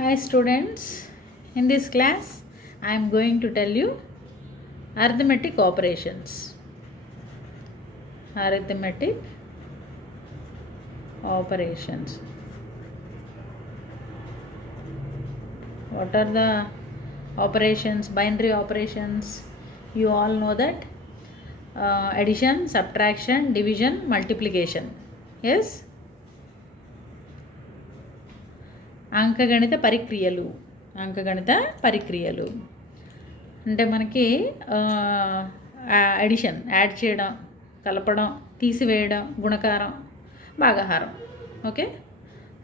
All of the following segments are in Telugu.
Hi students, in this class I am going to tell you arithmetic operations. Arithmetic operations. What are the operations? Binary operations. You all know that addition, subtraction, division, multiplication. Yes? అంకగణిత పరిక్రియలు అంటే మనకి అడిషన్ యాడ్ చేయడం, కలపడం, తీసివేయడం, గుణకారం, భాగాహారం. ఓకే,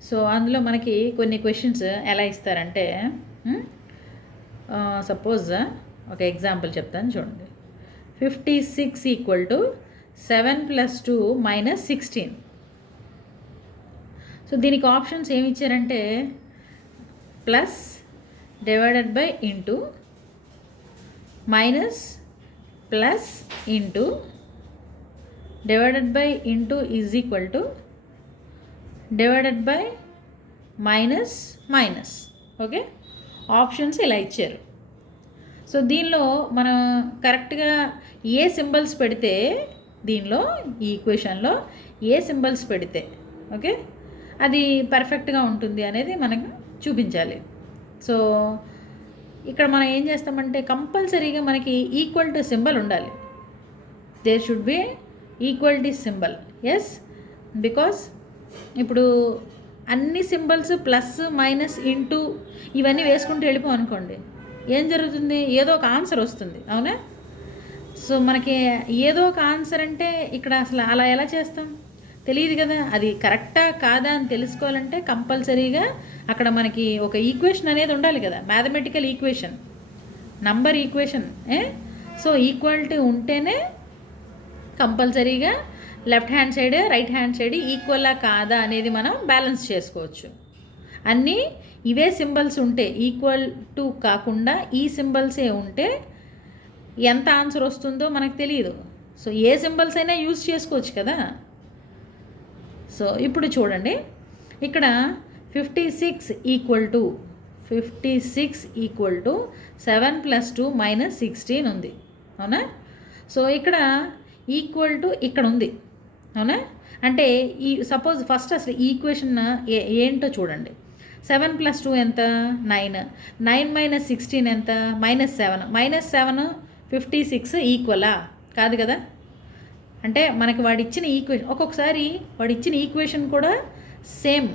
సో అందులో మనకి కొన్ని క్వశ్చన్స్ ఎలా ఇస్తారంటే సపోజ్ ఒక ఎగ్జాంపుల్ చెప్తాను చూడండి. 56 = 7 + 2 - 16. సో దీనికి ఆప్షన్స్ ఏమి ఇచ్చారంటే plus, divided by, into, minus, plus, into, divided by, into is equal to, divided by, minus, minus. Okay, options ఇలా ఇచ్చారు. సో దీనిలో మనం కరెక్ట్గా ఏ సింబల్స్ పెడితే, దీనిలో ఈ ఈక్వేషన్లో ఏ సింబల్స్ పెడితే ఓకే అది పర్ఫెక్ట్గా ఉంటుంది అనేది మనకు చూపించాలి. సో ఇక్కడ మనం ఏం చేస్తామంటే కంపల్సరీగా మనకి ఈక్వల్ టు సింబల్ ఉండాలి. There should be equality symbol. Yes, because ఇప్పుడు అన్ని సింబల్స్ ప్లస్, మైనస్, ఇంటూ ఇవన్నీ వేసుకుంటూ వెళ్ళిపోం అనుకోండి, ఏం జరుగుతుంది? ఏదో ఒక ఆన్సర్ వస్తుంది. అవునా? సో మనకి ఏదో ఒక ఆన్సర్ అంటే ఇక్కడ అసలు అలా ఎలా చేస్తాం? తెలియదు కదా. అది కరెక్టా కాదా అని తెలుసుకోవాలంటే కంపల్సరీగా అక్కడ మనకి ఒక ఈక్వేషన్ అనేది ఉండాలి కదా, mathematical equation, number equation. So equality ఉంటేనే కంపల్సరీగా left hand side, right hand side ఈక్వలా కాదా అనేది మనం బ్యాలెన్స్ చేసుకోవచ్చు. అన్నీ ఇవే సింబల్స్ ఉంటే, ఈక్వల్ టు కాకుండా ఈ సింబల్సే ఉంటే ఎంత ఆన్సర్ వస్తుందో మనకు తెలియదు. సో ఏ సింబల్స్ అయినా యూజ్ చేసుకోవచ్చు కదా. సో ఇప్పుడు చూడండి, ఇక్కడ 56 = 7 + 2 - 16 ఉంది. అవునా? సో ఇక్కడ ఈక్వల్ టు ఇక్కడ ఉంది. అవునా? అంటే ఈ సపోజ్ ఫస్ట్ అసలు ఈక్వేషన్ ఏంటో చూడండి. 7 + 2 ఎంత? 9. 9 - 16 ఎంత? -7. -7 56 ఈక్వలా? కాదు కదా. అంటే మనకి వాడిచ్చిన ఈక్వేషన్, ఒక్కొక్కసారి వాడిచ్చిన ఈక్వేషన్ కూడా సేమ్,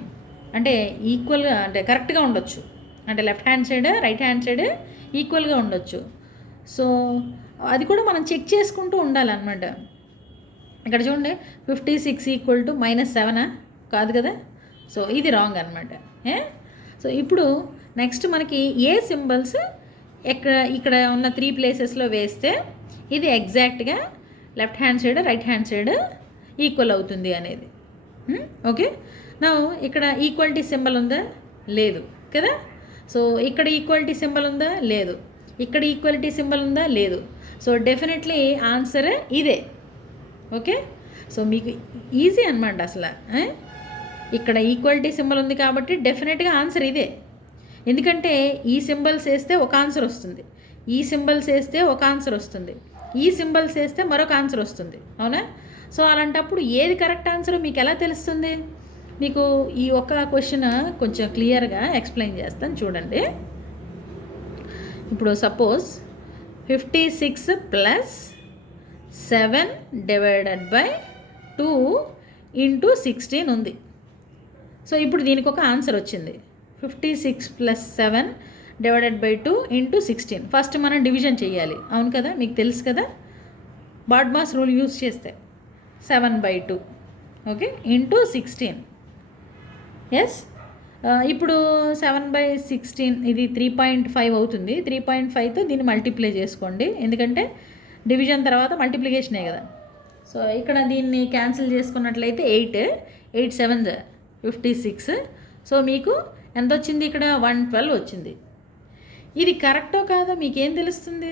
అంటే ఈక్వల్గా, అంటే కరెక్ట్గా ఉండొచ్చు. అంటే left hand side, right hand side ఈక్వల్గా ఉండొచ్చు. సో అది కూడా మనం చెక్ చేసుకుంటూ ఉండాలన్నమాట. ఇక్కడ చూడండి, 56 = -7 కాదు కదా. సో ఇది రాంగ్ అనమాట. సో ఇప్పుడు నెక్స్ట్ మనకి ఏ సింబల్స్ ఇక్కడ ఉన్న 3 ప్లేసెస్లో వేస్తే ఇది ఎగ్జాక్ట్గా left hand side, right hand side equal అవుతుంది అనేది. ఓకే, నా ఇక్కడ ఈక్వాలిటీ సింబల్ ఉందా? లేదు కదా. సో ఇక్కడ ఈక్వాలిటీ సింబల్ ఉందా? లేదు. ఇక్కడ ఈక్వాలిటీ సింబల్ ఉందా? లేదు. సో డెఫినెట్లీ ఆన్సర్ ఇదే. ఓకే, సో మీకు ఈజీ అనమాట అసలు. ఇక్కడ ఈక్వాలిటీ సింబల్ ఉంది కాబట్టి డెఫినెట్గా ఆన్సర్ ఇదే. ఎందుకంటే ఈ సింబల్స్ వేస్తే ఒక ఆన్సర్ వస్తుంది, ఈ సింబల్స్ వేస్తే ఒక ఆన్సర్ వస్తుంది, ఈ సింబల్స్ వేస్తే మరొక ఆన్సర్ వస్తుంది. అవునా? సో అలాంటప్పుడు ఏది కరెక్ట్ ఆన్సర్ మీకు ఎలా తెలుస్తుంది? మీకు ఈ ఒక క్వశ్చన్ కొంచెం క్లియర్గా ఎక్స్ప్లెయిన్ చేస్తాను చూడండి. ఇప్పుడు సపోజ్ 56 + 7 / 2 × 16 ఉంది. సో ఇప్పుడు దీనికి ఒక ఆన్సర్ వచ్చింది. 56 + 7 / 2 × 16. ఫస్ట్ మనం డివిజన్ చేయాలి. అవును కదా, మీకు తెలుసు కదా, బాడ్మాస్ రూల్ యూజ్ చేస్తే 7/2 ఓకే × 16. ఎస్, ఇప్పుడు 7/16 ఇది 3.5 అవుతుంది. 3.5తో దీన్ని మల్టిప్లై చేసుకోండి, ఎందుకంటే డివిజన్ తర్వాత మల్టిప్లికేషనే కదా. సో ఇక్కడ దీన్ని క్యాన్సిల్ చేసుకున్నట్లయితే 8 7 56. సో మీకు ఎంత వచ్చింది? ఇక్కడ 112 వచ్చింది. ఇది కరెక్టో కాదో మీకేం తెలుస్తుంది?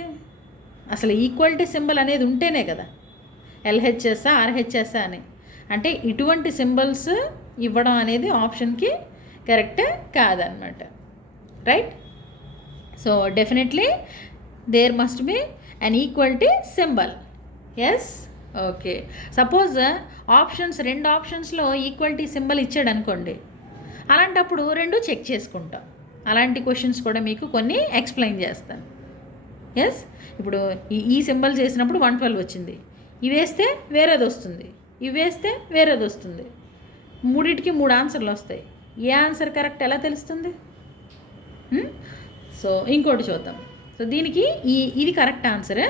అసలు ఈక్వాలిటీ సింబల్ అనేది ఉంటేనే కదా, ఎల్హెచ్ఎస్ఆ, ఆర్హెచ్ఎస్ఆ అని. అంటే ఇటువంటి సింబల్స్ ఇవ్వడం అనేది ఆప్షన్కి కరెక్ట్ కాదనమాట. Right. So definitely there must be an equality symbol. Yes, okay. Suppose రెండు ఆప్షన్స్లో ఈక్వాలిటీ సింబల్ ఇచ్చాడు అనుకోండి, అలాంటప్పుడు రెండు చెక్ చేసుకుంటాం. అలాంటి క్వశ్చన్స్ కూడా మీకు కొన్ని ఎక్స్ప్లెయిన్ చేస్తాను. ఎస్, ఇప్పుడు ఈ సింబల్ చేసినప్పుడు 112 వచ్చింది, ఇవి వేస్తే వేరేది వస్తుంది, ఇవి వేస్తే వేరేది వస్తుంది. మూడింటికి 3 ఆన్సర్లు వస్తాయి. ఏ ఆన్సర్ కరెక్ట్ ఎలా తెలుస్తుంది? సో ఇంకోటి చూద్దాం. సో దీనికి ఇది కరెక్ట్ ఆన్సరే.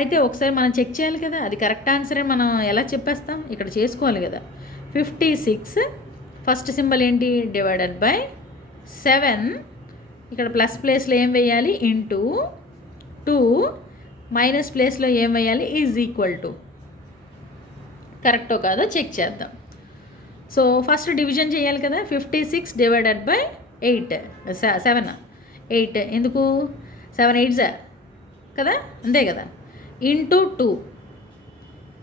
అయితే ఒకసారి మనం చెక్ చేయాలి కదా, అది కరెక్ట్ ఆన్సరే మనం ఎలా చెప్పేస్తాం? ఇక్కడ చేసుకోవాలి కదా. 56 ఫస్ట్ సింబల్ ఏంటి? Divided by 7. ఇక్కడ ప్లస్ ప్లేస్లో ఏం వేయాలి? ఇంటూ 2. మైనస్ ప్లేస్లో ఏం వేయాలి? Is equal to. కరెక్టో కాదో చెక్ చేద్దాం. సో ఫస్ట్ డివిజన్ చేయాలి కదా. 56 డివైడెడ్ బై 7. 8 ఎందుకు? 7 8 కదా, అంతే కదా. Into 2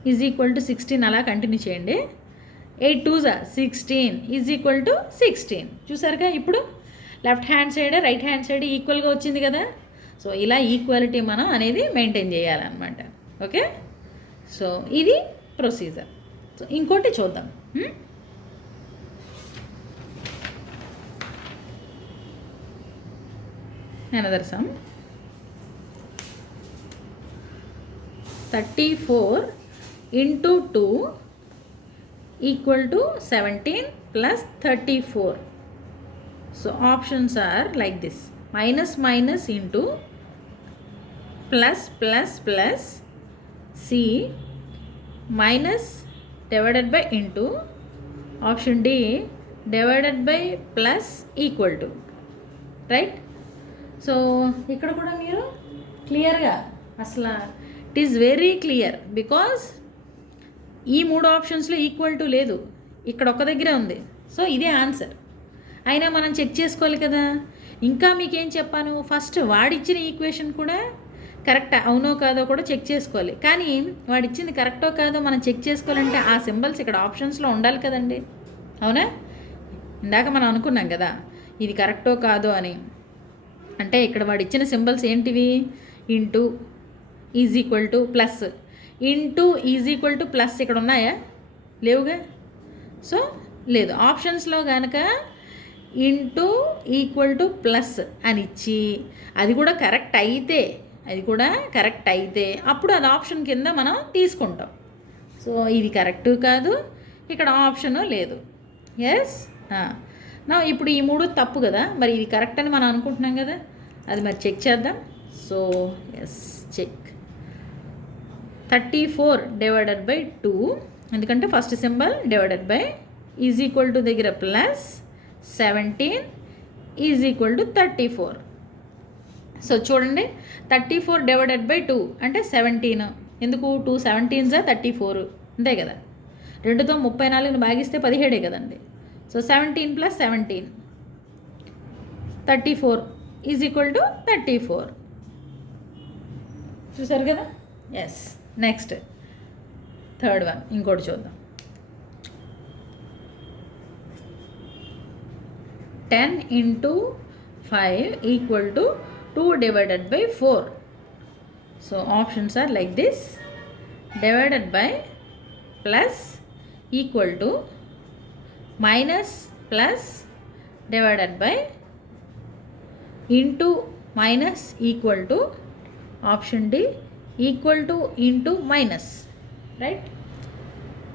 is equal to 16. అలా కంటిన్యూ చేయండి. 8 2 16 ఈజ్ ఈక్వల్ టు 16. చూసారుగా, ఇప్పుడు left hand side right hand side ఈక్వల్గా వచ్చింది కదా. సో ఇలా ఈక్వాలిటీ మనం అనేది మెయింటైన్ చేయాలన్నమాట. ఓకే, సో ఇది ప్రొసీజర్. సో ఇంకోటి చూద్దాం. Another some. 34 into 2 equal to 17 plus 34. So options are like this: minus minus into plus plus plus, C minus divided by into, option D divided by plus equal to. Right. So ఇక్కడ కూడా మీరు క్లియర్గా, అసలు it is very clear, because ఈ 3 ఆప్షన్స్లో ఈక్వల్ టు లేదు, ఇక్కడ ఒక దగ్గరే ఉంది. సో ఇదే ఆన్సర్. అయినా మనం చెక్ చేసుకోవాలి కదా. ఇంకా మీకేం చెప్పాను, ఫస్ట్ వాడిచ్చిన ఈక్వేషన్ కూడా కరెక్ట్ అవునో కాదో కూడా చెక్ చేసుకోవాలి. కానీ వాడిచ్చింది కరెక్టో కాదో మనం చెక్ చేసుకోవాలంటే ఆ సింబల్స్ ఇక్కడ ఆప్షన్స్లో ఉండాలి కదండి, అవునా? ఇందాక మనం అనుకున్నాం కదా ఇది కరెక్టో కాదో అని. అంటే ఇక్కడ వాడిచ్చిన సింబల్స్ ఏంటివి? Into, is equal to, plus. Into is equal to plus ఇక్కడ ఉన్నాయా? లేవుగా. సో లేదు. ఆప్షన్స్లో కనుక ఇంటూ ఈక్వల్ టు ప్లస్ అని ఇచ్చి అది కూడా కరెక్ట్ అయితే అప్పుడు అది ఆప్షన్ కింద మనం తీసుకుంటాం. సో ఇది కరెక్టు కాదు, ఇక్కడ ఆప్షను లేదు. ఎస్. నా ఇప్పుడు ఈ 3 తప్పు కదా, మరి ఇది కరెక్ట్ అని మనం అనుకుంటున్నాం కదా, అది మరి చెక్ చేద్దాం. So yes, check. 34 divided by 2, ఎందుకంటే first symbol divided by, is equal to దగ్గర plus 17 is equal to 34. So చూడండి, 34 డివైడెడ్ బై 2 అంటే 17. ఎందుకు? 2 17s 34, అంతే కదా. 2తో 34ని భాగిస్తే 17 కదండి. So 17 plus 17 34 is equal to 34. చూసారు కదా. ఎస్. నెక్స్ట్ థర్డ్ వన్ ఇంకోటి చూద్దాం. 10 into 5 equal to 2 divided by 4. So options are like this: divided by, plus, equal to, minus, plus, divided by, into, minus, equal to, option D equal to, into, minus. Right?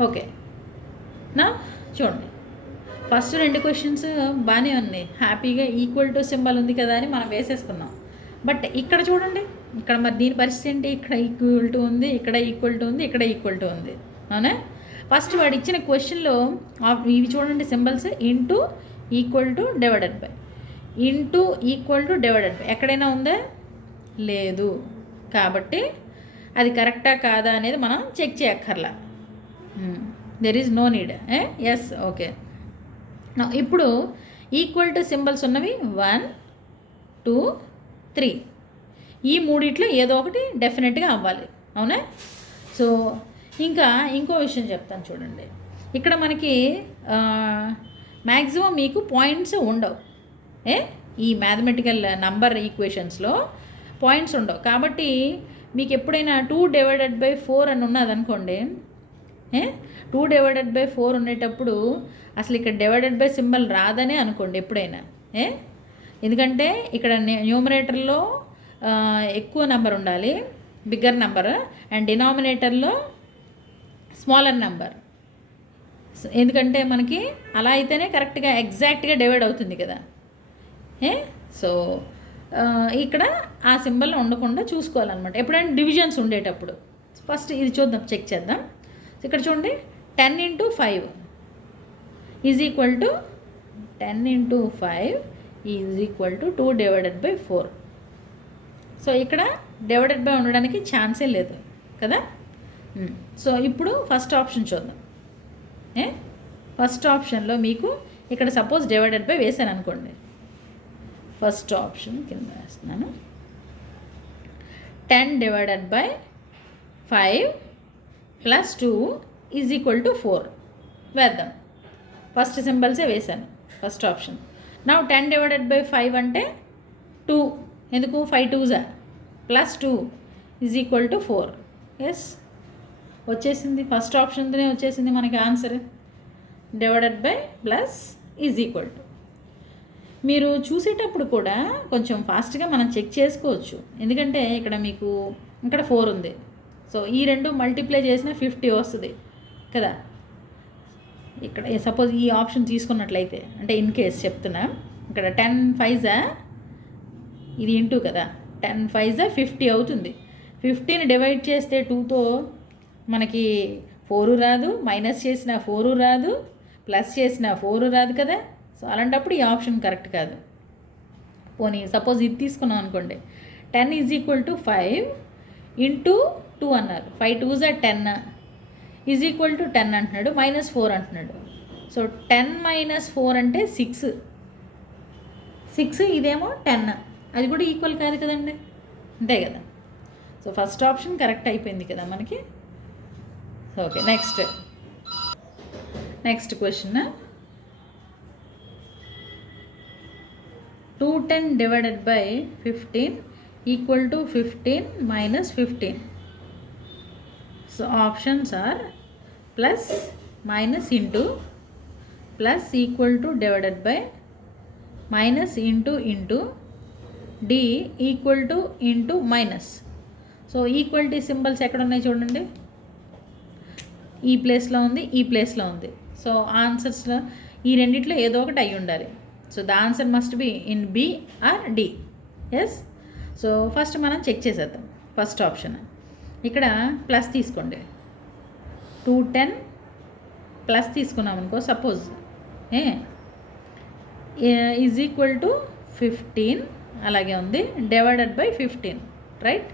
Okay. Now చూడండి, ఫస్ట్ 2 క్వశ్చన్స్ బాగానే ఉన్నాయి, హ్యాపీగా ఈక్వల్ టు సింబల్ ఉంది కదా అని మనం వేసేసుకున్నాం. బట్ ఇక్కడ చూడండి, ఇక్కడ మరి దీని పరిస్థితి ఏంటి? ఇక్కడ ఈక్వల్ టు ఉంది, ఇక్కడ ఈక్వల్ టు ఉంది, ఇక్కడ ఈక్వల్ టు ఉంది, అవునా? ఫస్ట్ వాడు ఇచ్చిన క్వశ్చన్లో ఇవి చూడండి symbols: into, equal to, divided by. Into, equal to, divided by ఎక్కడైనా ఉందా? లేదు. కాబట్టి అది కరెక్టా కాదా అనేది మనం చెక్ చేయక్కర్లా. There is no need. Yes, okay. ఇప్పుడు ఈక్వల్ టు సింబల్స్ ఉన్నవి 1 2 3, ఈ 3 ఏదో ఒకటి డెఫినెట్గా అవ్వాలి, అవునా? సో ఇంకా ఇంకో విషయం చెప్తాను చూడండి. ఇక్కడ మనకి మ్యాక్సిమం మీకు పాయింట్స్ ఉండవు. ఈ మ్యాథమెటికల్ నంబర్ ఈక్వేషన్స్లో పాయింట్స్ ఉండవు. కాబట్టి మీకు ఎప్పుడైనా 2/4 అని ఉన్నదనుకోండి, 2/4 ఉండేటప్పుడు అసలు ఇక్కడ డివైడెడ్ బై సింబల్ రాదనే అనుకోండి ఎప్పుడైనా. ఎందుకంటే ఇక్కడ న్యూమరేటర్లో ఎక్కువ నెంబర్ ఉండాలి, బిగ్గర్ నెంబర్, అండ్ డినామినేటర్లో స్మాలర్ నెంబర్. ఎందుకంటే మనకి అలా అయితేనే కరెక్ట్గా ఎగ్జాక్ట్గా డివైడ్ అవుతుంది కదా. సో ఇక్కడ ఆ సింబల్ ఉండకుండా చూసుకోవాలన్నమాట ఎప్పుడైనా డివిజన్స్ ఉండేటప్పుడు. ఫస్ట్ ఇది చూద్దాం, చెక్ చేద్దాం. ఇక్కడ చూడండి, 10 × 5 is equal to 10 × 5 is equal to 2/4. So ఇక్కడ డివైడెడ్ బై ఉండడానికి ఛాన్సే లేదు కదా. సో ఇప్పుడు ఫస్ట్ ఆప్షన్ చూద్దాం. ఫస్ట్ ఆప్షన్లో మీకు ఇక్కడ సపోజ్ డివైడెడ్ బై వేసాను అనుకోండి, ఫస్ట్ ఆప్షన్ కింద వేస్తున్నాను. 10/5 + 2 ఈజ్ ఈక్వల్ టు 4 వేద్దాం. ఫస్ట్ సింబల్సే వేసాను ఫస్ట్ ఆప్షన్. నా 10/5 అంటే 2, ఎందుకు 5 2s +2 is equal to 4. Yes, వచ్చేసింది. ఫస్ట్ ఆప్షన్తోనే వచ్చేసింది మనకి answer. Divided by plus is equal to. మీరు చూసేటప్పుడు కూడా కొంచెం ఫాస్ట్గా మనం చెక్ చేసుకోవచ్చు, ఎందుకంటే ఇక్కడ మీకు ఇక్కడ 4 ఉంది. సో ఈ రెండు మల్టిప్లై చేసిన 50 వస్తుంది కదా. ఇక్కడ సపోజ్ ఈ ఆప్షన్ తీసుకున్నట్లయితే, అంటే ఇన్ కేస్ చెప్తున్నా, ఇక్కడ 10 5s ఇది ఇంటూ కదా, 10 5s 50 అవుతుంది. 50ని డివైడ్ చేస్తే 2తో మనకి 4 రాదు, మైనస్ చేసిన 4 రాదు, ప్లస్ చేసిన 4 రాదు కదా. సో అలాంటప్పుడు ఈ ఆప్షన్ కరెక్ట్ కాదు. పోనీ సపోజ్ ఇది తీసుకున్నాం అనుకోండి, 10 ఈజ్ ఈక్వల్ టు 5 × 2 అన్నారు. 5 2s 10 ఈజ్ ఈక్వల్ టు 10 అంటున్నాడు, -4 అంటున్నాడు. సో 10 - 4 అంటే 6. ఇదేమో 10, అది కూడా ఈక్వల్ కాదు కదండి, అంతే కదా. సో ఫస్ట్ ఆప్షన్ కరెక్ట్ అయిపోయింది కదా మనకి. Okay, next question. 210/15 equal to 15 - 15. So options are plus, minus, into, plus equal to divided by, minus into, d equal to into minus. So equality symbols ఎక్కడ ఉన్నాయి చూడండి, ఈ ప్లేస్లో ఉంది, ఈ ప్లేస్లో ఉంది. సో ఆన్సర్స్లో ఈ రెండిట్లో ఏదో ఒకటి అయి ఉండాలి. So the answer must be in B or D. Yes. So first మనం చెక్ చేసేద్దాం. ఫస్ట్ ఆప్షన్ ఇక్కడ ప్లస్ తీసుకోండి, 210 ప్లస్ తీసుకున్నాం అనుకో, సపోజ్ ఈజ్ ఈక్వల్ టు 15 అలాగే ఉంది, డివైడెడ్ బై 15, రైట్.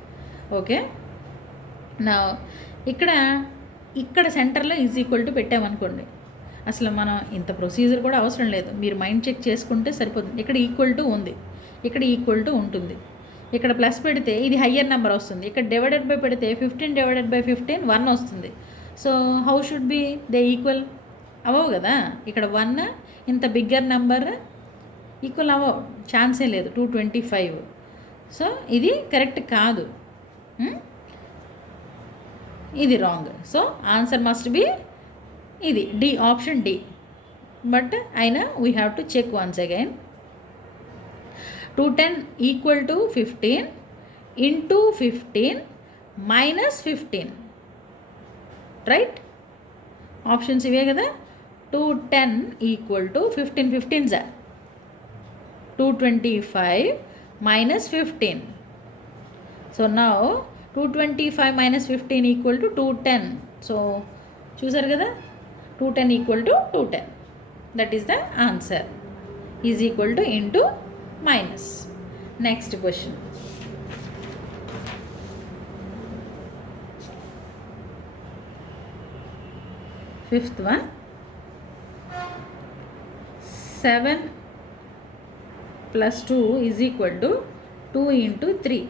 ఓకే, నా ఇక్కడ సెంటర్లో ఈజ్ ఈక్వల్ టు పెట్టామనుకోండి, అసలు మనం ఇంత ప్రొసీజర్ కూడా అవసరం లేదు, మీరు మైండ్ చెక్ చేసుకుంటే సరిపోతుంది. ఇక్కడ ఈక్వల్ టు ఉంది, ఇక్కడ ఈక్వల్ టు ఉంటుంది. ఇక్కడ ప్లస్ పెడితే ఇది హయ్యర్ నెంబర్ వస్తుంది, ఇక్కడ డివైడెడ్ బై పెడితే 15/15 1 వస్తుంది. So how should be they equal? అవ్వవు కదా. ఇక్కడ 1 ఇంత బిగ్గర్ నెంబర్ ఈక్వల్ అవ్వవు, ఛాన్సే లేదు. 225. సో ఇది కరెక్ట్ కాదు, ఇది wrong. So answer must be ఇది డి, ఆప్షన్ డి. బట్ అయినా we have to check once again. 210 equal to 15 into 15 minus 15, right. Options ఇవే కదా. 210 equal to 15 15s 225 minus 15. So now 225 minus 15 equal to 210. So చూసారు కదా, 210 equal to 210. That is the answer. Is equal to into minus. Next question. Fifth one. 7 + 2 is equal to 2 × 3.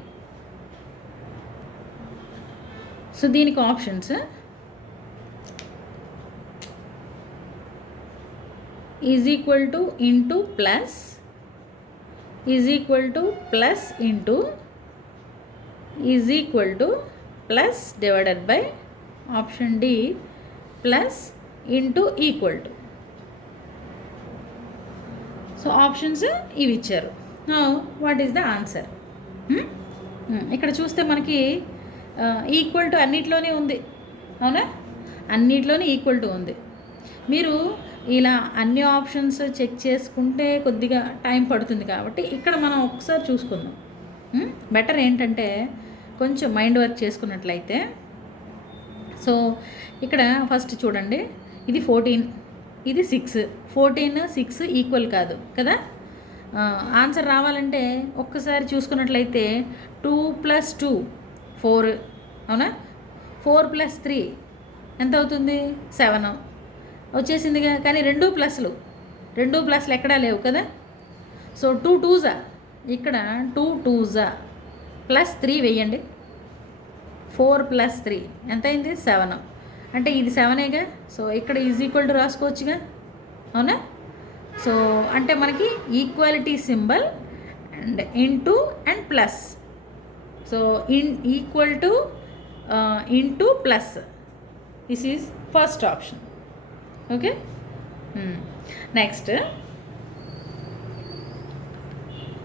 So దీనికి options is equal to into plus is equal to plus into is equal to plus divided by option D plus into equal to. So options ఇవి ఇచ్చారు. Now what is the answer? ఇక్కడ చూస్తే మనకి ఈక్వల్ టు అన్నిట్లోనే ఉంది, అవునా? అన్నిట్లోనే ఈక్వల్ టు ఉంది. మీరు ఇలా అన్ని ఆప్షన్స్ చెక్ చేసుకుంటే కొద్దిగా టైం పడుతుంది కాబట్టి ఇక్కడ మనం ఒకసారి చూసుకుందాం. బెటర్ ఏంటంటే కొంచెం మైండ్ వర్క్ చేసుకున్నట్లయితే. సో ఇక్కడ ఫస్ట్ చూడండి, ఇది 14, ఇది 6. 14, 6 ఈక్వల్ కాదు కదా. ఆన్సర్ రావాలంటే ఒక్కసారి చూసుకున్నట్లయితే 2 + 2 4, అవునా? 4 + 3 ఎంత అవుతుంది? 7 వచ్చేసిందిగా. కానీ 2 ప్లస్లు ఎక్కడా లేవు కదా. సో 2 2s ఇక్కడ 2 2s +3 వేయండి. 4 + 3 ఎంత అయింది? 7. అంటే ఇది 7ఏగా. సో ఇక్కడ ఈజ్ ఈక్వల్ టు రాసుకోవచ్చుగా, అవునా? సో అంటే మనకి equality symbol and into and plus. So equal to into plus, this is first option. Okay, next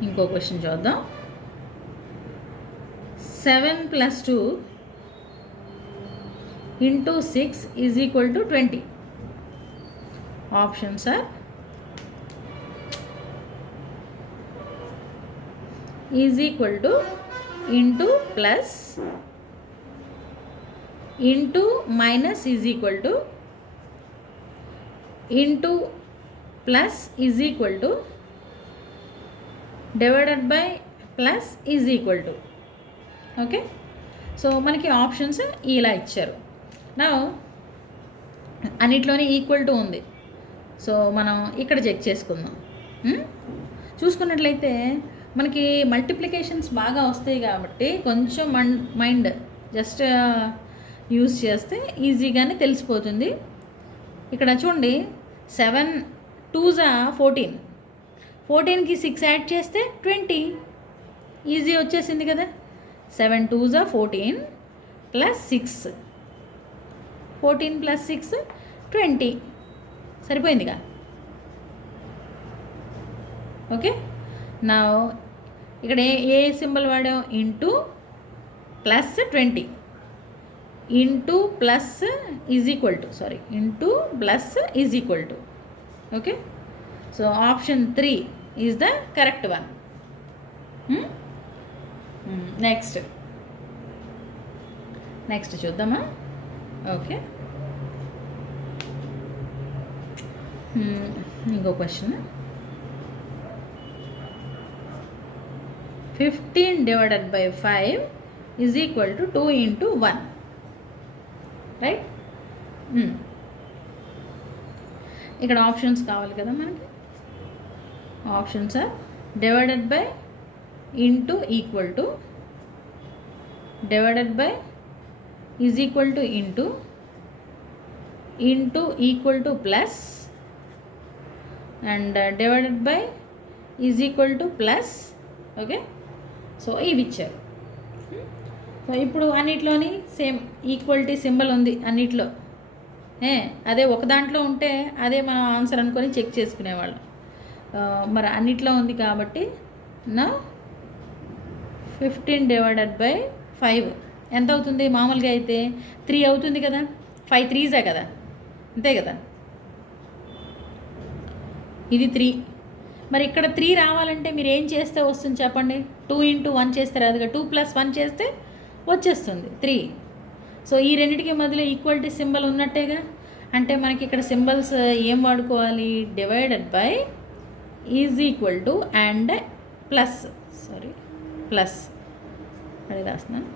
ఇంకో క్వశ్చన్ చూద్దాం. 7 + 2 into 6 is equal to 20. Options are is equal to into plus into minus is equal to into plus is equal to divided by plus is equal to. Okay, so మనకి ఆప్షన్స్ ఇలా ఇచ్చారు. నా అన్నిట్లోనే ఈక్వల్ టు ఉంది. సో మనం ఇక్కడ చెక్ చేసుకుందాం. చూసుకున్నట్లయితే మనకి మల్టిప్లికేషన్స్ బాగా వస్తాయి కాబట్టి కొంచెం మైండ్ జస్ట్ యూజ్ చేస్తే ఈజీగానే తెలిసిపోతుంది. ఇక్కడ చూడండి, 7 2s 14, 14కి 6 యాడ్ చేస్తే 20, ఈజీ వచ్చేసింది కదా. 7 2s 14 + 6, 14 + 6 20, సరిపోయిందిగా. ఓకే, నా ఇక్కడ ఏ సింబల్ వాడాం? Into plus 20 into plus is equal to, sorry, into plus is equal to. Okay, so option 3 is the correct one. Next చూద్దామా? ఓకే, ఇంకో question. 15 divided by 5 is equal to 2 into 1, right? ఇక్కడ ఆప్షన్స్ కావాలి కదా మనకి. Options are divided by, into equal to, divided by is equal to into, into equal to plus, and divided by is equal to plus. Okay, so ఇవి ఇచ్చారు. సో ఇప్పుడు అన్నిట్లోని సేమ్ ఈక్వాలిటీ సింబల్ ఉంది అన్నిట్లో. అదే ఒక దాంట్లో ఉంటే అదే మన ఆన్సర్ అనుకొని చెక్ చేసుకునేవాళ్ళం. మరి అన్నిట్లో ఉంది కాబట్టి నా 15 divided by 5 ఎంత అవుతుంది? మామూలుగా అయితే 3 అవుతుంది కదా. 5 3s కదా, అంతే కదా. ఇది 3. మరి ఇక్కడ 3 రావాలంటే మీరు ఏం చేస్తే వస్తుంది చెప్పండి? 2 into 1 చేస్తే రాదుగా. 2 + 1 చేస్తే వచ్చేస్తుంది 3. సో ఈ రెండింటికి మధ్యలో ఈక్వాలిటీ సింబల్ ఉన్నట్టేగా. అంటే మనకి ఇక్కడ సింబల్స్ ఏం వాడుకోవాలి? Divided by, is equal to and plus, sorry plus అది రాస్తున్నాను,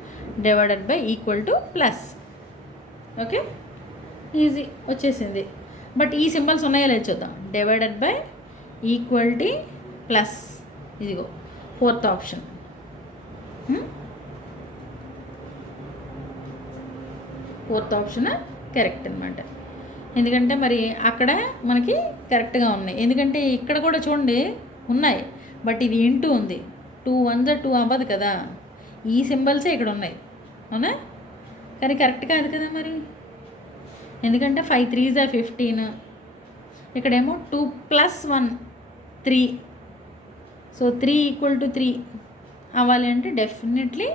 divided by equal to plus. Okay, easy వచ్చేసింది. బట్ ఈ సింబల్స్ ఉన్నాయో లేదు చూద్దాం. డివైడెడ్ బై, ఈక్వాలిటీ, ప్లస్, ఇదిగో 4th option. 4th option correct అనమాట. ఎందుకంటే మరి అక్కడ మనకి కరెక్ట్గా ఉన్నాయి. ఎందుకంటే ఇక్కడ కూడా చూడండి ఉన్నాయి, బట్ ఇది ఇంటూ ఉంది, 2 1 2 అవ్వదు కదా, ఈ సింబల్సే ఇక్కడ ఉన్నాయి, అవునా? కానీ కరెక్ట్ కాదు కదా మరి, ఎందుకంటే 5 3s 15, ఇక్కడేమో 2 + 1 3, సో 3 = 3 అవ్వాలి అంటే definitely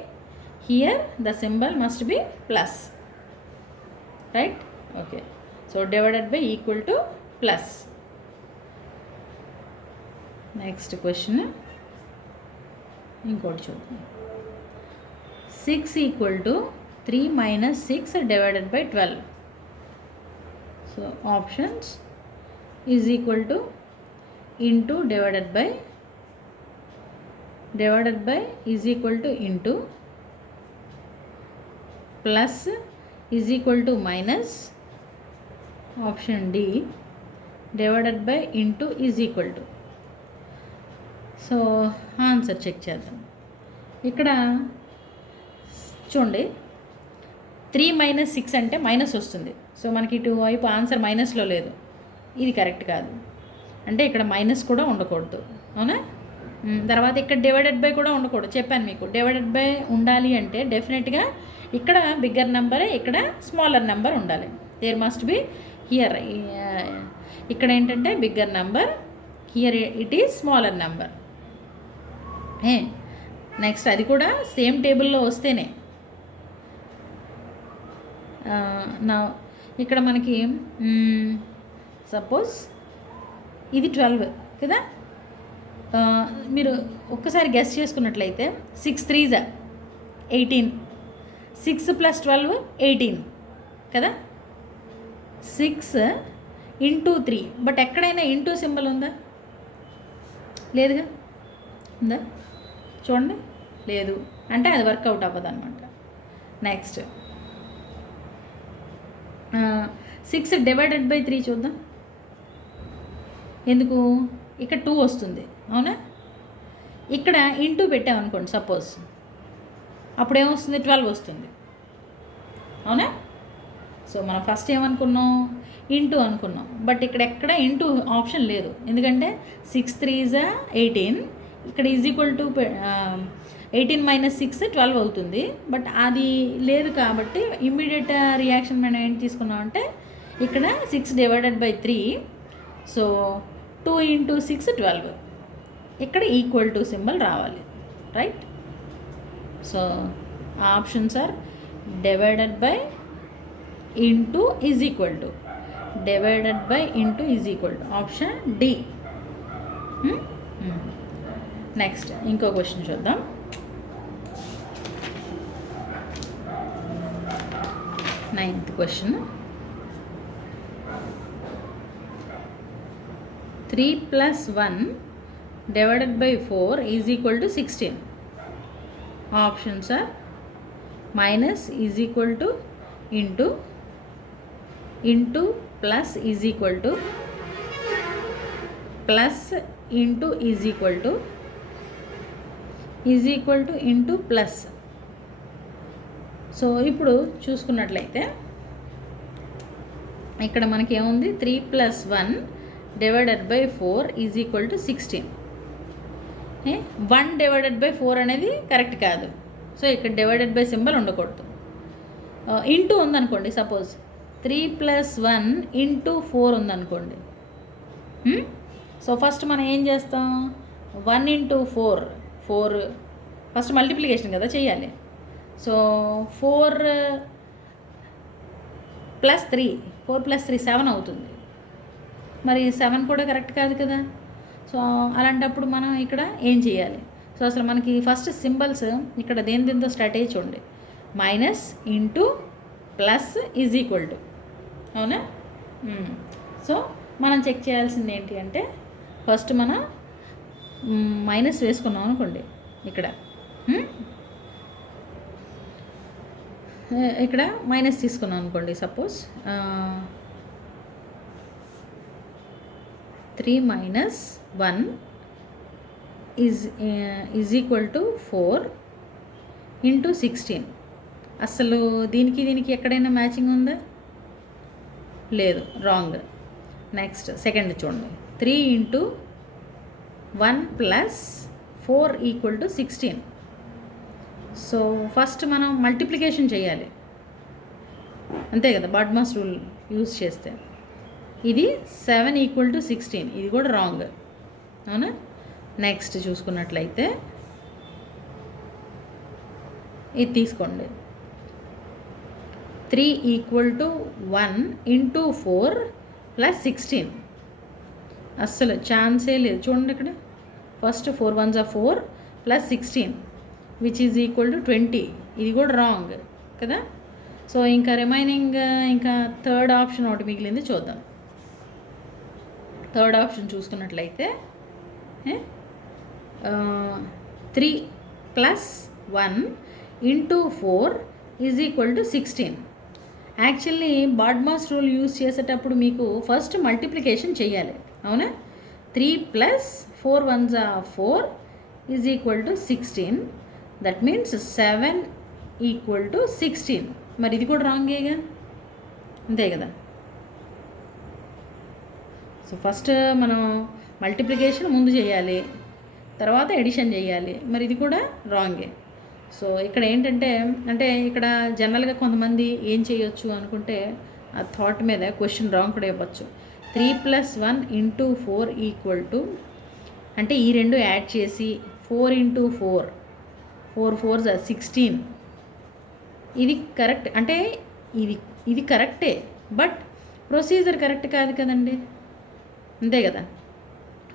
here the symbol must be plus, right? Okay, so divided by equal to plus. Next question ఇంకోటి చూద్దాం. 6 = 3 - 6 divided by 12. So options is equal to into divided by is equal to into plus is equal to minus, option D divided by into is equal to. So answer check చేద్దాం. ఇక్కడ చూడండి, 3 - 6 అంటే మైనస్ వస్తుంది, సో మనకి ఇటువైపు ఆన్సర్ మైనస్లో లేదు, ఇది కరెక్ట్ కాదు. అంటే ఇక్కడ మైనస్ కూడా ఉండకూడదు, అవునా? తర్వాత ఇక్కడ డివైడెడ్ బై కూడా ఉండకూడదు, చెప్పాను మీకు. డివైడెడ్ బై ఉండాలి అంటే డెఫినెట్గా ఇక్కడ బిగ్గర్ నెంబరే, ఇక్కడ స్మాలర్ నెంబర్ ఉండాలి. దేర్ మస్ట్ బి హియర్, ఇక్కడ ఏంటంటే bigger number, here it is smaller number. Next అది కూడా సేమ్ టేబుల్లో వస్తేనే. నా ఇక్కడ మనకి సపోజ్ ఇది 12 కదా, మీరు ఒక్కసారి గెస్ చేసుకున్నట్లయితే 6 3s 18, 6 + 12 18 కదా, 6 × 3. బట్ ఎక్కడైనా ఇంటూ సింబల్ ఉందా? లేదుగా, ఉందా? చూడండి, లేదు, అంటే అది వర్కౌట్ అవ్వదు అనమాట. నెక్స్ట్ 6 డివైడెడ్ బై 3 చూద్దాం. ఎందుకు? ఇక్కడ 2 వస్తుంది, అవునా? ఇక్కడ ఇంటూ పెట్టామనుకోండి సపోజ్, అప్పుడు ఏమొస్తుంది? 12 వస్తుంది, అవునా? సో మనం ఫస్ట్ ఏమనుకున్నాం? ఇంటూ అనుకున్నాం, బట్ ఇక్కడ ఎక్కడ ఇంటూ ఆప్షన్ లేదు, ఎందుకంటే 6 3s 18, ఇక్కడ ఈజ్ ఈక్వల్ టు 18 - 6 12 అవుతుంది, బట్ అది లేదు కాబట్టి ఇమ్మీడియట్ రియాక్షన్ మనం ఏంటి తీసుకున్నాం అంటే ఇక్కడ 6 డివైడెడ్ బై 3, సో 2 × 6 12, ఇక్కడ ఈక్వల్ టు సింబల్ రావాలి, right? So options are divided by into is equal to, divided by into is equal to, option D. Next ఇంకో క్వశ్చన్ చూద్దాం. Ninth question. 3 + 1 divided by 4 is equal to 16. Options are minus is equal to, into plus is equal to, plus into is equal to, into plus. So ఇప్పుడు చూసుకున్నట్లయితే ఇక్కడ మనకి ఏముంది? 3 + 1 divided by 4 is equal to 16. 1 divided by 4 అనేది కరెక్ట్ కాదు, సో ఇక్కడ డివైడెడ్ బై సింబల్ ఉండకూడదు. ఇంటూ ఉందనుకోండి, సపోజ్ 3 + 1 ఇంటూ 4 ఉందనుకోండి. సో ఫస్ట్ మనం ఏం చేస్తాం? 1 × 4 ఫస్ట్ మల్టిప్లికేషన్ కదా చేయాలి. సో 4 + 3 7 అవుతుంది. మరి 7 కూడా కరెక్ట్ కాదు కదా. సో అలాంటప్పుడు మనం ఇక్కడ ఏం చేయాలి? సో అసలు మనకి ఫస్ట్ సింబల్స్ ఇక్కడ దేనితో స్టార్ట్ అయ్యి చూడండి, minus into plus is equal to, అవునా? సో మనం చెక్ చేయాల్సింది ఏంటి అంటే ఫస్ట్ మనం మైనస్ వేసుకున్నాం అనుకోండి, ఇక్కడ మైనస్ తీసుకున్నాం అనుకోండి, సపోజ్ 3 - 1 ఈజ్ ఈక్వల్ టు 4 × 16. అసలు దీనికి ఎక్కడైనా మ్యాచింగ్ ఉందా? లేదు, రాంగ్. నెక్స్ట్ సెకండ్ చూడండి, 3 × 1 plus 4 equal to 16. So first మనం మల్టిప్లికేషన్ చేయాలి, అంతే కదా, బాడ్మాస్ రూల్ యూజ్ చేస్తే. ఇది 7 ఈక్వల్ టు 16, ఇది కూడా రాంగ్, అవునా. నెక్స్ట్ చూసుకున్నట్లయితే ఇది తీసుకోండి, 3 ఈక్వల్ టు 1 ఇంటూ 4 ప్లస్ 16. అస్సలు ఛాన్సే లేదు. చూడండి ఇక్కడ first 4 1s are 4 plus 16 which is equal to 20. ఇది కూడా రాంగ్ కదా. సో ఇంకా రిమైనింగ్ ఇంకా థర్డ్ ఆప్షన్ ఒకటి మిగిలింది, చూద్దాం. థర్డ్ ఆప్షన్ చూసుకున్నట్లయితే 3 plus 1 into 4 is equal to 16. Actually BODMAS rule use చేసేటప్పుడు మీకు ఫస్ట్ మల్టిప్లికేషన్ చేయాలి, అవునా. 3 plus 4 1s are 4 is equal to 16. That means 7 equal to 16. మరి ఇది కూడా రాంగేగా, అంతే కదా. సో ఫస్ట్ మనం మల్టిప్లికేషన్ ముందు చేయాలి, తర్వాత ఎడిషన్ చేయాలి. మరి ఇది కూడా రాంగే. సో ఇక్కడ ఏంటంటే, అంటే ఇక్కడ జనరల్గా కొంతమంది ఏం చేయొచ్చు అనుకుంటే ఆ థాట్ మీద క్వశ్చన్ రాంగ్ కూడా ఇవ్వచ్చు. 3 ప్లస్ 1 ఇంటూ 4 ఈక్వల్ టు, అంటే ఈ రెండు యాడ్ చేసి 4 ఇంటూ 4 4 4s are 16. ఇది కరెక్ట్, అంటే ఇది కరెక్టే, బట్ ప్రొసీజర్ కరెక్ట్ కాదు కదండి, అంతే కదా.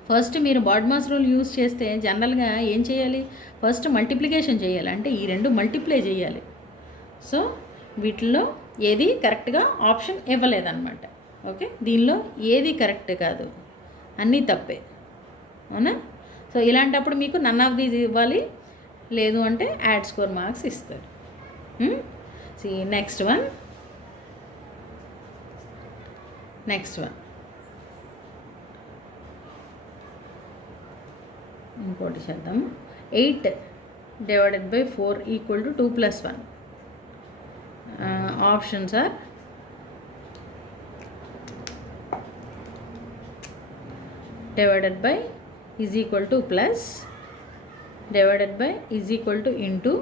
ఫస్ట్ మీరు బాడ్మాస్ రూల్ యూజ్ చేస్తే జనరల్గా ఏం చేయాలి, ఫస్ట్ మల్టిప్లికేషన్ చేయాలి, అంటే ఈ రెండు మల్టిప్లై చేయాలి. సో వీటిల్లో ఏది కరెక్ట్గా ఆప్షన్ ఇవ్వలేదన్నమాట, ఓకే. దీనిలో ఏది కరెక్ట్ కాదు, అన్నీ తప్పే, అవునా. సో ఇలాంటప్పుడు మీకు నన్ ఆఫ్ దీస్ ఇవ్వాలి, లేదు అంటే యాడ్ స్కోర్ మార్క్స్ ఇస్తారు. నెక్స్ట్ వన్ ఇంకోటి చేద్దాం. 8 divided by 4 equal to 2 plus 1. Options are divided by is equal to plus, divided by is equal to into,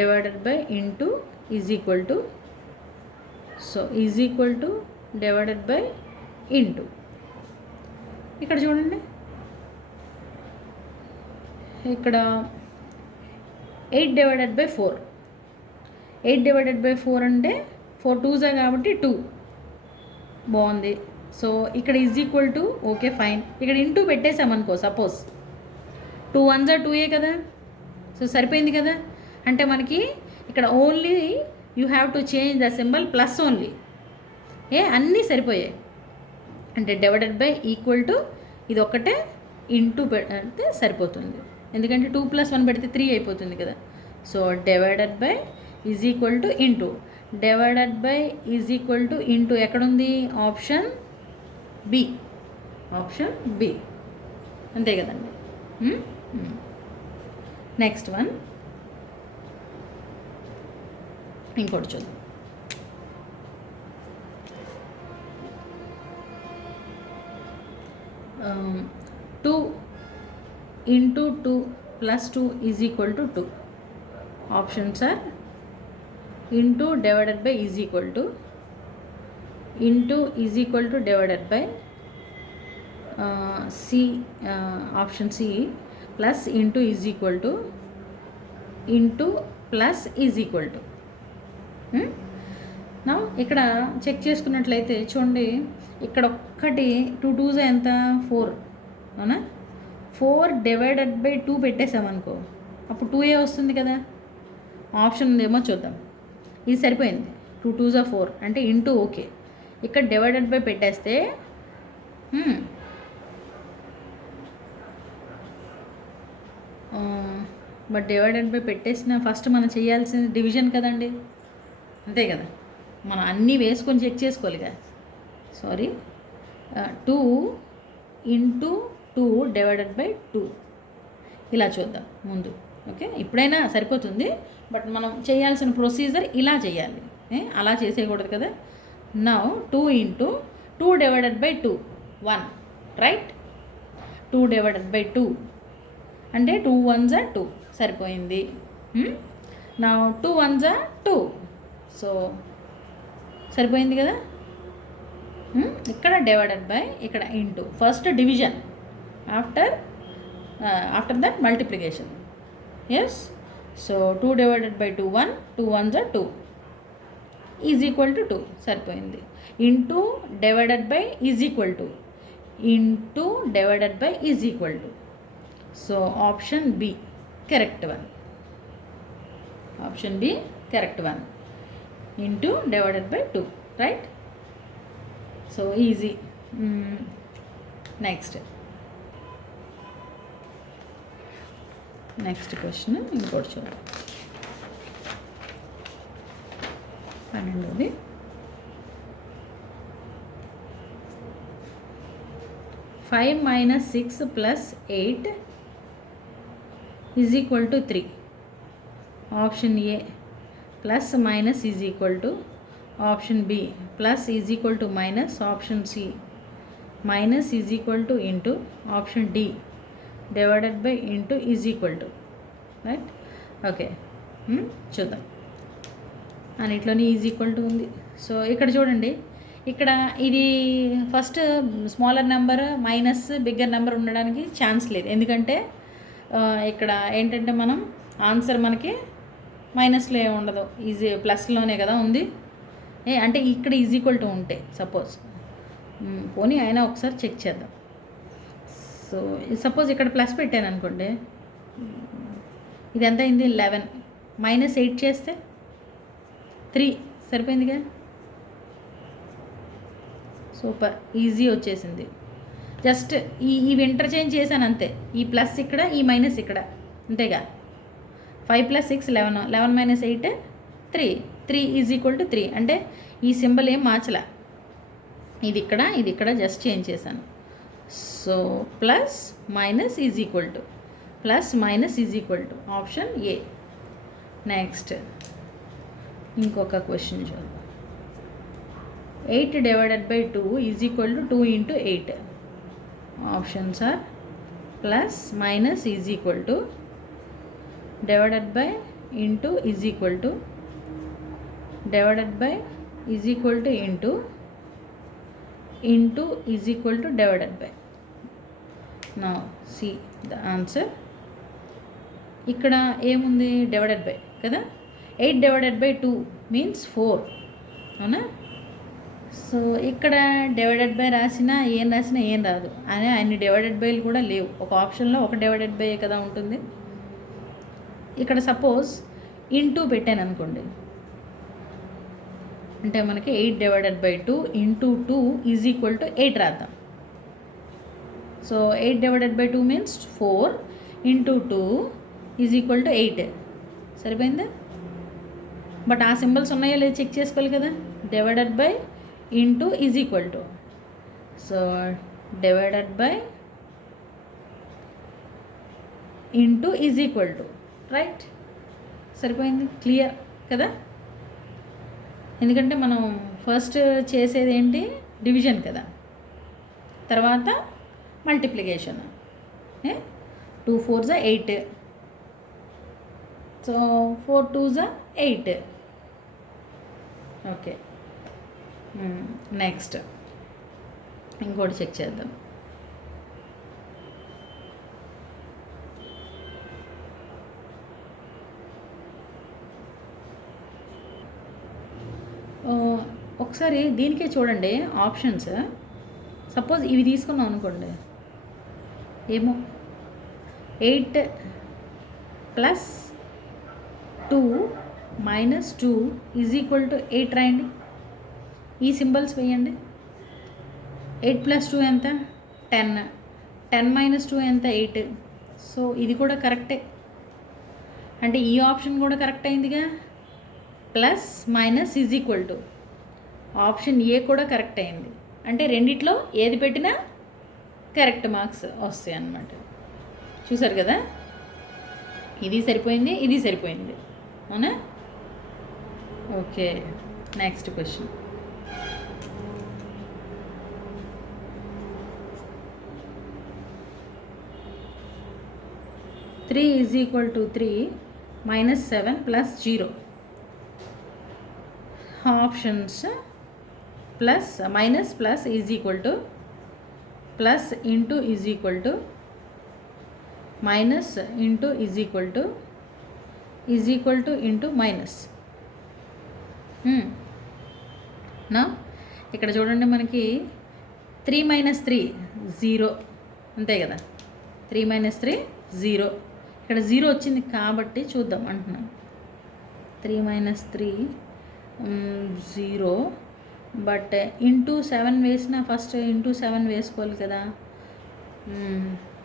divided by into is equal to, so is equal to divided by into. ఇక్కడ చూడండి, ఇక్కడ 8 డివైడెడ్ బై 4, 8 డివైడెడ్ బై 4 అంటే 4 2s కాబట్టి 2, బాగుంది. సో ఇక్కడ is equal to, okay fine. ఇక్కడ ఇంటూ పెట్టేసామనుకో, సపోజ్ 2 1s are 2 కదా. సో సరిపోయింది కదా. అంటే మనకి ఇక్కడ only you have to change the symbol plus only, అన్నీ సరిపోయాయి. అంటే డివైడెడ్ బై ఈక్వల్ టు ఇది ఒక్కటే ఇంటూ పెడితే సరిపోతుంది, ఎందుకంటే 2 ప్లస్ 1 పెడితే 3 అయిపోతుంది కదా. So divided by is equal to into, divided by is equal to into ఎక్కడుంది, ఆప్షన్ బి, ఆప్షన్ బి, అంతే కదండి. నెక్స్ట్ వన్ ఇంకోటి చూద్దాం. 2 into 2 plus 2 is equal to 2. Options are into divided by is equal to, into is equal to divided by C, option C, plus into is equal to, into plus is equal to. నా ఇక్కడ చెక్ చేసుకున్నట్లయితే చూడండి, ఇక్కడ ఒక్కటి 2 2s ఎంత 4, అవునా. 4 డివైడెడ్ బై 2 పెట్టేసామనుకో, అప్పుడు 2a వస్తుంది కదా. ఆప్షన్ ఉందేమో చూద్దాం. ఇది సరిపోయింది, 2 2s are 4 అంటే ఇంటూ, ఓకే. ఇక్కడ డివైడెడ్ బై పెట్టేస్తే బట్ డివైడెడ్ బై పెట్టేసిన ఫస్ట్ మనం చేయాల్సింది డివిజన్ కదండి, అంతే కదా. మనం అన్నీ వేసుకొని చెక్ చేసుకోవాలి కదా. సారీ, 2 ఇంటూ 2 డివైడెడ్ బై 2 ఇలా చూద్దాం ముందు, ఓకే. ఇప్పుడైనా సరిపోతుంది, బట్ మనం చేయాల్సిన ప్రొసీజర్ ఇలా చేయాలి, అలా చేసేయకూడదు కదా. Now 2 into 2 divided by 2 1, right. 2 divided by 2 అంటే 2 1s are 2 సరిపోయింది. నా 2 1s are 2, సో సరిపోయింది కదా. ఇక్కడ డివైడెడ్ బై, ఇక్కడ into. First division, after that multiplication. Yes, so 2 divided by 2 1, 2 1s are 2 is equal to 2 సరిపోయింది. Into divided by is equal to, into divided by is equal to. So option B correct one. Option B correct one. Into divided by 2, right. So easy. Next question ఇంకోటి చూడండి. 12ది. 5 minus 6 plus 8 is equal to 3. Option A, plus minus is equal to. Option B, plus is equal to minus. Option C, minus is equal to into. Option D, divided by into is equal to. Right? Okay. చూద్దాం. అన్నిట్లోనే ఈజ్ ఈక్వల్ టు ఉంది. సో ఇక్కడ చూడండి, ఇక్కడ ఇది first smaller number minus bigger number ఉండడానికి ఛాన్స్ లేదు. ఎందుకంటే ఇక్కడ ఏంటంటే మనం ఆన్సర్ మనకి మైనస్లో ఏమి ఉండదు, ఈజీ ప్లస్లోనే కదా ఉంది. అంటే ఇక్కడ ఈజ్ ఈక్వల్ టు ఉంటే సపోజ్, పోనీ అయినా ఒకసారి చెక్ చేద్దాం. సో సపోజ్ ఇక్కడ ప్లస్ పెట్టాను అనుకోండి, ఇది ఎంత అయింది 11, -8 చేస్తే 3 సరిపోయిందిగా. సూపర్, ఈజీ వచ్చేసింది. జస్ట్ ఇవి ఇంటర్చేంజ్ చేశాను అంతే. ఈ ప్లస్ ఇక్కడ, ఈ మైనస్ ఇక్కడ, అంతేగా. 5 + 6 11, 11 - 8 3, 3 ఈజ్ ఈక్వల్ టు 3. అంటే ఈ సింబల్ ఏం మార్చలే, ఇది ఇక్కడ జస్ట్ చేంజ్ చేశాను. So plus minus is equal to, plus minus is equal to option A. Next ఇంకొక క్వశ్చన్ చూద్దాం. 8 divided by 2 is equal to 2 into 8. Options are plus minus is equal to, divided by into is equal to, divided by is equal to into is equal to divided by. Now see the answer. ఇక్కడ ఏముంది, డివైడెడ్ బై కదా. 8 divided by 2 means 4, అవునా. సో ఇక్కడ డివైడెడ్ బై రాసినా ఏం రాదు. అన్ని డివైడెడ్ బైలు కూడా లేవు. ఒక ఆప్షన్లో ఒక డివైడెడ్ బై కదా ఉంటుంది. ఇక్కడ సపోజ్ ఇంటూ పెట్టాను అనుకోండి, అంటే మనకి 8 divided by 2 into 2 is equal to 8 రాద్దాం. So 8 divided by 2 means 4 into 2 is equal to 8. సరిపోయిందా. బట్ ఆ సింబల్స్ ఉన్నాయో లేదో చెక్ చేసుకోవాలి కదా. Divided by into is equal to, so divided by into is equal to, right. సరిపోయింది, క్లియర్ కదా. ఎందుకంటే మనం ఫస్ట్ చేసేది ఏంటి, డివిజన్ కదా, తర్వాత multiplication. 2 4s are 8, so 4 2s are 8. Okay. Next ఇంకోటి చెక్ చేద్దాం. ఒకసారి దీనికే చూడండి ఆప్షన్స్. సపోజ్ ఇవి తీసుకున్నాం అనుకోండి, ఏమో 8 + 2 - 2 ఈజ్ ఈక్వల్ టు 8 రాయండి. ఈ సింబల్స్ వేయండి. 8 + 2 ఎంత, 10, 10 - 2 ఎంత, 8. సో ఇది కూడా కరెక్టే, అంటే ఈ ఆప్షన్ కూడా కరెక్ట్ అయిందిగా. Plus minus is equal to, option A కూడా కరెక్ట్ అయింది. అంటే రెండిట్లో ఏది పెట్టినా కరెక్ట్ మార్క్స్ వస్తాయి అన్నమాట. చూసారు కదా, ఇది సరిపోయింది, ఇది సరిపోయింది, అవునా. Okay. Next question. 3 is equal to 3 minus 7 plus 0. Options plus minus plus is equal to plus into is equal to minus into is equal to into minus. నా ఇక్కడ చూడండి, మనకి 3 మైనస్ 3 0 అంతే కదా. 3 మైనస్ 3 0. ఇక్కడ 0 వచ్చింది కాబట్టి చూద్దాం అంటున్నాను. 3 మైనస్ 3 0, బట్ ఇంటూ 7 వేసిన ఫస్ట్ ఇంటూ 7 వేసుకోవాలి కదా.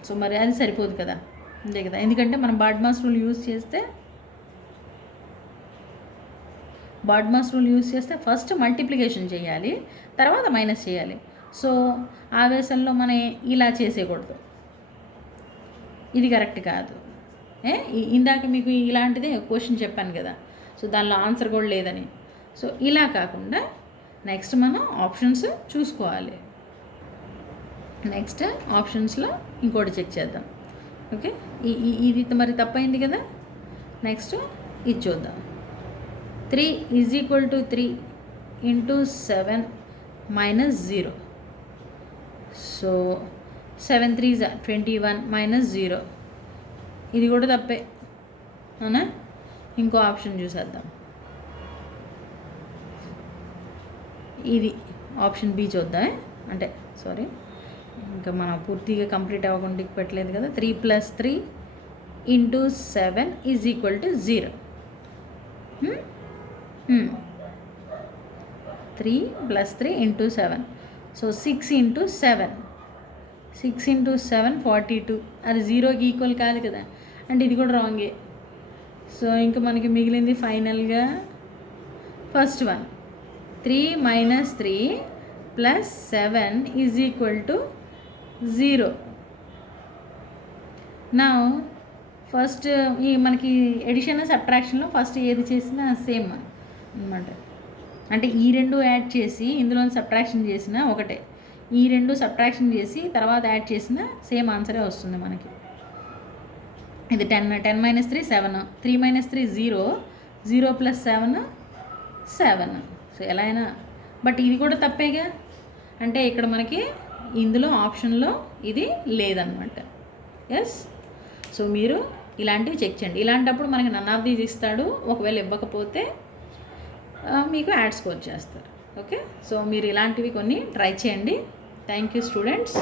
సో మరి అది సరిపోదు కదా, అంతే కదా. ఎందుకంటే మనం బాడ్మాస్ రూల్ యూజ్ చేస్తే ఫస్ట్ మల్టిప్లికేషన్ చేయాలి, తర్వాత మైనస్ చేయాలి. సో ఆవేశంలో మనం ఇలా చేసేయకూడదు, ఇది కరెక్ట్ కాదు. ఇందాక మీకు ఇలాంటిదే క్వశ్చన్ చెప్పాను కదా, సో దానిలో ఆన్సర్ కూడా లేదని. సో ఇలా కాకుండా నెక్స్ట్ మనం ఆప్షన్స్ చూసుకోవాలి. నెక్స్ట్ ఆప్షన్స్లో ఇంకోటి చెక్ చేద్దాం. ఓకే, ఇది మరి తప్పైంది కదా. నెక్స్ట్ ఇది చూద్దాం. 3 is equal to 3 into 7 minus 0. So 7 3s 21 minus 0. ఇది కూడా తప్పే, అవునా. ఇంకో ఆప్షన్ చూసేద్దాం. ఇది ఆప్షన్ బి చూద్దాం. అంటే సారీ, ఇంకా మనం పూర్తిగా కంప్లీట్ అవ్వకుండా పెట్టలేదు కదా. 3 plus 3 into 7 is equal to 0. 3 plus 3 into 7, so 6 into 7. 6 into 7 42. అది 0కి ఈక్వల్ కాదు కదా, అంటే ఇది కూడా రాంగే. సో ఇంకా మనకి మిగిలింది ఫైనల్గా first one. 3 minus 3 plus 7 is equal to 0. నా ఫస్ట్ ఈ మనకి ఎడిషన్ సబ్ట్రాక్షన్లో ఫస్ట్ ఏది చేసినా సేమ్ అనమాట. అంటే ఈ రెండు యాడ్ చేసి ఇందులో సబ్ట్రాక్షన్ చేసినా ఒకటే, ఈ రెండు సబ్ట్రాక్షన్ చేసి తర్వాత యాడ్ చేసినా సేమ్ ఆన్సరే వస్తుంది మనకి. ఇది 10 మైనస్ 3 7, 3 మైనస్ 3 0, 0 ప్లస్ 7 7. సో ఎలా అయినా, బట్ ఇది కూడా తప్పేగా, అంటే ఇక్కడ మనకి ఇందులో ఆప్షన్లో ఇది లేదనమాట. ఎస్, సో మీరు ఇలాంటివి చెక్ చేయండి. ఇలాంటప్పుడు మనకి నన్ ఆఫ్ దీస్ ఇస్తాడు, ఒకవేళ ఇవ్వకపోతే మీకు యాడ్ స్కోర్ చేస్తారు. ఓకే, సో మీరు ఇలాంటివి కొన్ని ట్రై చేయండి. Thank you students.